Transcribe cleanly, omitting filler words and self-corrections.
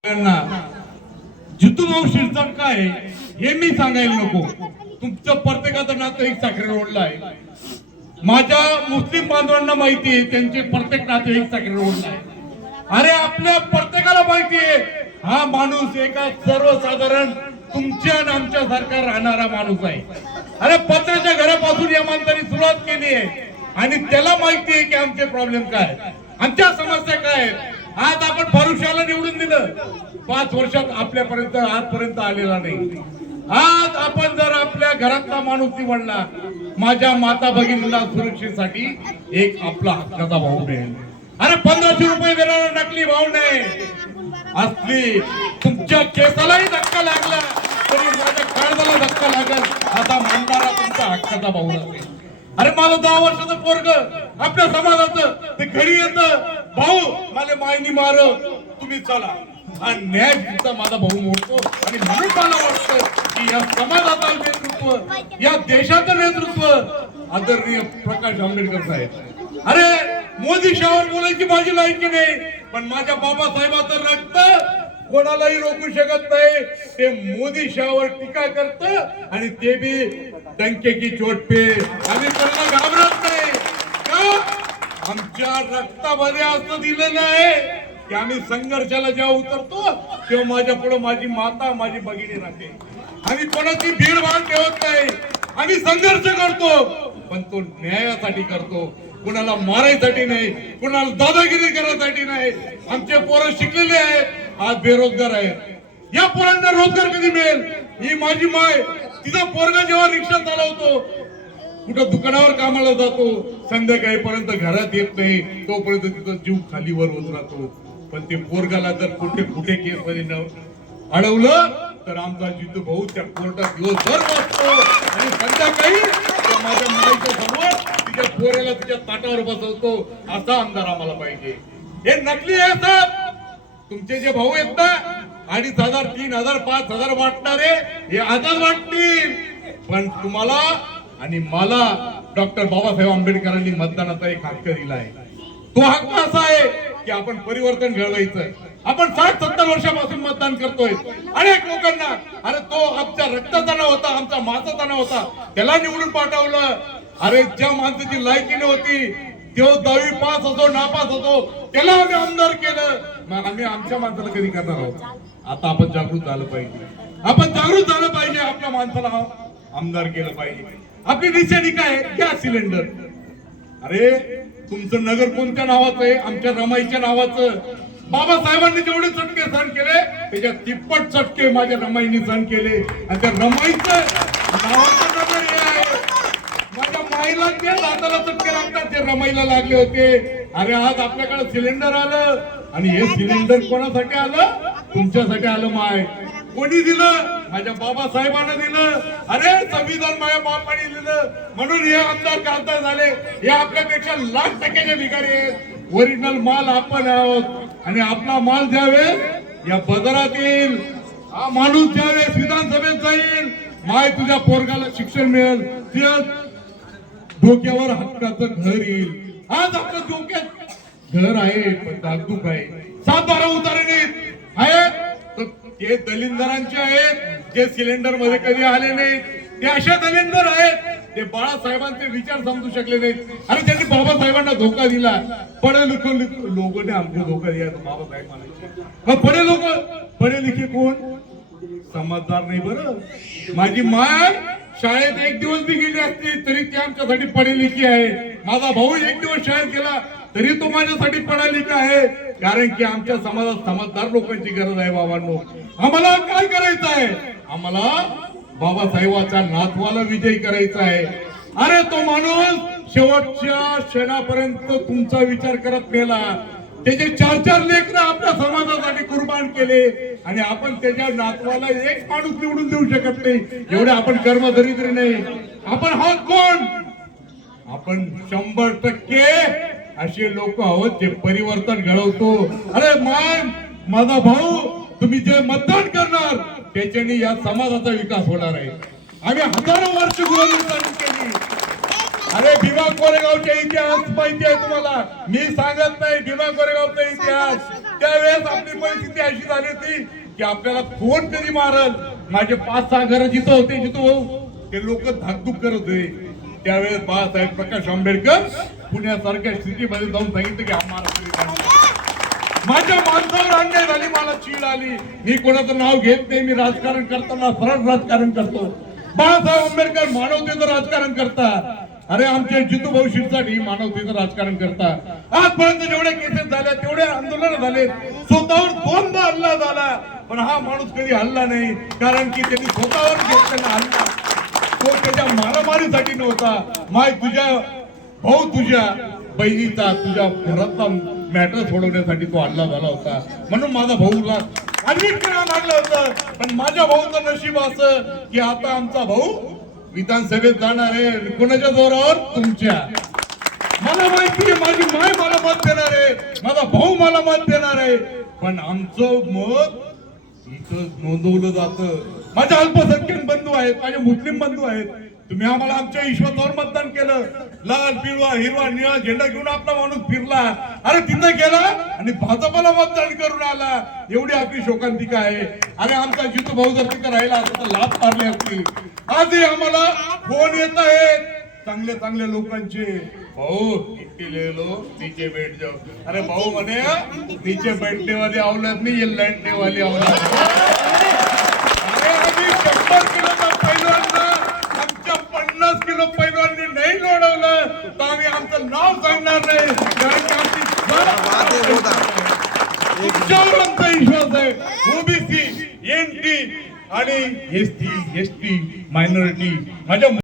जितू भाऊ शिरसाट काय हे मी सांगायला नको. तुमचं प्रत्येकाचं नातं एक साखरे रोडला आहे. माझ्या मुस्लिम बांधवांना माहिती आहे त्यांचे प्रत्येक नाते एक साखरे रोडला आहे. अरे आपल्या प्रत्येकाला माहिती आहे हा माणूस एका सर्वसाधारण तुमच्या आणि आमच्या सारखा राहणारा माणूस आहे. अरे पत्राच्या घरापासून या माणसाने सुरुवात केली आहे आणि त्याला माहिती आहे की आमचे प्रॉब्लेम काय, आमच्या समस्या काय आहेत. आज आपण फारुशाला निवडून दिलं, 5 वर्षात आपल्यापर्यंत आजपर्यंत आलेला नाही. आज आपण जर आपल्या घरातला माणूस निवडला, माझ्या माता भगिनींना सुरक्षेसाठी एक आपला हक्काचा भाऊ मिळेल. अरे 1500 रुपये देणारा नकली भाऊ नाही असली तुमच्या केसालाही धक्का लागला तरी माझ्या काळजाला धक्का लागल असा मानणारा तुमचा हक्काचा भाऊ असेल. अरे माझं 10 वर्षाचं पोरग आपल्या समाजाचं ते घरी येतं, भाऊ मला मायनी मार तुम्ही चला, हा न्याय तुमचा माझा भाऊ मोडतो. आणि म्हणून मला वाटतं की या समाजाचं नेतृत्व, या देशाचं नेतृत्व आदरणीय प्रकाश आंबेडकर साहेब. अरे मोदी शाहवर बोलायची माझी लायकी नाही, पण माझ्या बाबासाहेबाचं रक्त कोणालाही रोखू शकत नाही. ते मोदी शाहवर टीका करत आणि ते बी डंके की चोट पे. आम्ही कोणाला घाबरत नाही का, आमच्या रक्तामध्ये असं दिलेलं आहे की आम्ही संघर्षाला जेव्हा उतरतो तेव्हा माझ्या पुढे माझी माता माझी भगिनी राहते. आम्ही कोणाची भीडभाड ठेवत नाही, आम्ही संघर्ष करतो पण तो न्यायासाठी करतो, कुणाला मारायसाठी नाही, कुणाला दादागिरी करण्यासाठी नाही. आमचे पोरं शिकलेले आहेत, आज बेरोजगार आहेत. या पोरांना रोजगार कधी मिळेल. ही माझी माय, तिचा पोरगा जेव्हा रिक्षा चालवतो, कुठं दुकानावर कामाला जातो, संध्याकाळीपर्यंत घरात येत नाही, तोपर्यंत तिचा जीव खालीवर होत राहतो. पण ते पोरगाला जर कुठे केस मध्ये अडवलं तर आमचा जितू भाऊ त्या कोर्टात दिवसभर बसतो आणि संध्याकाळी माझ्या मुलाच्या समोर तिच्या पोरेला तिच्या ताटावर बसवतो. असा आमदार आम्हाला पाहिजे. हे नकली आहे साहेब. तुमचे जे भाऊ आहेत ना 2500, 3000, 5000 वाटणारे हे आजच वाटतील, पण तुम्हाला आणि मला डॉक्टर बाबासाहेब आंबेडकरांनी मतदानाचा एक हक्क दिला आहे. तो हक्क असा आहे की आपण परिवर्तन घडवायचं. आपण 60-70 वर्षापासून मतदान करतोय अनेक लोकांना. अरे तो आमच्या रक्ताचा नव्हता, आमचा माताचा नव्हता, त्याला निवडून पाठवलं. अरे ज्या माणसाची लायकी नव्हती, तो 10वी पास असो नापास असो, त्याला आम्ही आमदार केलं. मग आम्ही आमच्या माणसाला कधी करणार आहोत. आता आपण जागृत झालं पाहिजे, आपण जागृत झालं पाहिजे. आपल्या माणसाला आमदार केलं पाहिजे. आपली निशाणी काय, गॅस सिलेंडर. अरे तुमचं नगर कोणत्या नावाचं आहे, आमच्या रमाईच्या नावाचं. बाबासाहेबांनी जेवढे चटके सहन केले त्याच्या तिप्पट चटके माझ्या रमाईने सहन केले. आणि त्या रमाईचं नावाचं नगर हे आहे. माझ्या माईला ते दादाला चटके लागतात, ते रमाईला लागले होते. अरे आज आपल्याकडे सिलेंडर आलं आणि हे सिलेंडर कोणासाठी आलं, तुमच्यासाठी आलं. माय कोणी दिलं, माझ्या बाबासाहेबांना दिलं. अरे संविधान माझ्या बापाने दिलं म्हणून हे आमदार खासदार झाले. हे आपल्यापेक्षा लाख टक्क्याचे भिकारी आहेत. ओरिजिनल माल आपण आहोत आणि आपला माल ज्यावेळेस या बाजारात येईल, हा माणूस ज्यावेळेस विधानसभेत जाईल, माय तुझ्या पोरगाला शिक्षण मिळेल, डोक्यावर हक्काचं घर येईल. आज आपल्या डोक्यात घर आहे पण दागदुख आहे. 7-12 उतारे आहेत ते दलिंदरांचे आहेत, जे सिलेंडर मध्ये कधी आले नाहीत. ते अशा दलिंदर आहेत ते बाळासाहेबांचे विचार समजू शकले नाहीत. आणि त्यांनी बाबासाहेबांना धोका दिला. पढे लिखे लोकांनी आमचा धोका दिला बाबासाहेब म्हणायचे. मग पढे लिखे कोण, समजदार नाही. बरं माझी माय शाळेत एक दिवस बी गेली असती तरी ती आमच्यासाठी पढे लिखी आहे. माझा भाऊ एक दिवस शाळेत गेला तरी तो माझ्यासाठी पढा लिखा आहे. कारण की आमच्या समाजात समजदार लोकांची गरज आहे. बाबांनो आम्हाला काय करायचं आहे, आम्हाला बाबासाहेबांच्या नातवाला विजयी करायचा आहे. अरे तो माणूस शेवटच्या क्षणापर्यंत तुमचा विचार करत गेला. त्याचे 4-4 लेकरं आपल्या समाजासाठी कुर्बान केले आणि आपण त्याच्या नातवाला एक माणूस निवडून देऊ शकत नाही. एवढे आपण कर्मदरिद्री नाही. आपण आहोत कोण, आपण 100% असे लोक आहोत जे परिवर्तन घडवतो. अरे माझा भाऊ, तुम्ही जे मतदान करणार त्याच्याने या समाजाचा विकास होणार आहे. आम्ही हजारो वर्ष गृहनिर्माण केली. अरे भीमा कोरेगावचा इतिहास माहिती आहे तुम्हाला, मी सांगत नाही. भीमा कोरेगावचा इतिहास त्यावेळेस आपली परिस्थिती अशी झाली होती की आपल्याला कोण कधी मारल. माझे 5-6 घर जिथं होते जिथं ते लोक धाकधूक करत होते. त्यावेळेस बाळासाहेब प्रकाश आंबेडकर पुण्यासारख्या स्थितीमध्ये जाऊन सांगितलं की आम्हाला माझ्या माणसावर अन्याय झाली, मला चीड आली. मी कोणाचं नाव घेत नाही, मी राजकारण करताना सरळ राजकारण करतो. बाळासाहेब आंबेडकर मानवतेचं राजकारण करतात. अरे आमचे जितूभाऊ शिरसाट मानवतेचं राजकारण करतात. आजपर्यंत जेवढे केसेस झाले तेवढे आंदोलन झाले, स्वतःवर 2दा हल्ला झाला, पण हा माणूस कधी हल्ला नाही. कारण की त्यांनी स्वतःवर घेतलेला हल्ला तो त्याच्या मारामारीसाठी नव्हता. माय तुझ्या भाऊ तुझ्या बहिणीचा तुझ्या घरातला मॅटर सोडवण्यासाठी तो हल्ला झाला होता. म्हणून माझा भाऊला आंबेडकरांना मारलं होतं. पण माझ्या भाऊचं नशीब असं की आता आमचा भाऊ विधानसभेत जाणार आहे. कोणाच्या जोरावर? तुमच्या. मला माहिती आहे माझी माय मला मत देणार आहे, माझा भाऊ मला मत देणार आहे, पण आमचं मत इथं नोंदवलं जातं. माझे अल्पसंख्याक बंधू आहेत, माझे मुस्लिम बंधू आहेत. तुम्ही आम्हाला आमच्या विश्वासावर मतदान केलं. लाल पिवळा हिरवा निळा झेंडा घेऊन आपला माणूस फिरला. अरे तिथं गेला आणि भाजपला मतदान करून आला. एवढी आपली शोकांतिका आहे. अरे आमचा जितू भाऊ जर तिथं राहिला असता तर लाभ पारले असतील. आजही आम्हाला फोन येत आहेत चांगले चांगले लोकांचे, भाऊ इतके ले लो नीचे बैठ जाओ. अरे भाऊ म्हणे नीचे बैठने वाली औलाद नहीं, ये लड़ने वाली औलाद. अरे आम्ही 100 किलोचा पैलवान आमच्या 50 किलो पैलवानने नाही लढवलं तर आम्ही आमचं नाव सांगणार नाही. कारण की आमची तुमच्यावर आमचा विश्वास आहे. ओबीसी, एनटी आणि एसटी मायनॉरिटी माझ्या